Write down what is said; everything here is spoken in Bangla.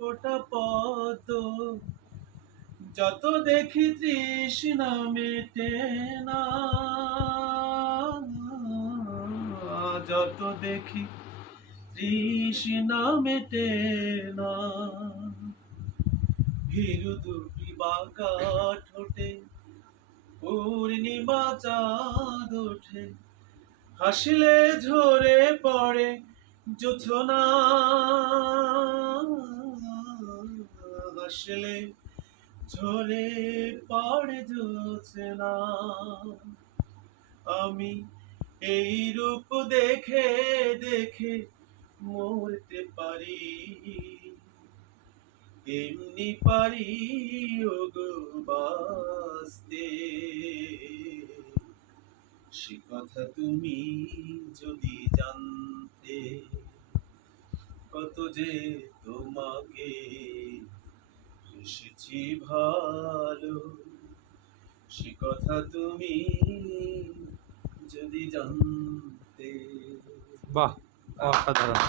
ওটা পদ্ম যত দেখি তৃষ্ণা মেটে না, যত দেখি তৃষ্ণা মেটে না। ভীরু দুটি বাঁকা ঠোঁটে পূর্ণিমা চাঁদ ওঠে, হাসলে ঝরে পড়ে জোছনা, হাসলে ঝরে পড়ে জোছনা। আমি এই রূপ দেখে দেখে মরতে পারি, এমনি পারি ওগো বাঁচতে। সে কথা তুমি যদি জানতে, কত যে তোমাকে এসেছি ভালো। সে কথা তুমি যদি জানতে। বাহ, অসাধারণ।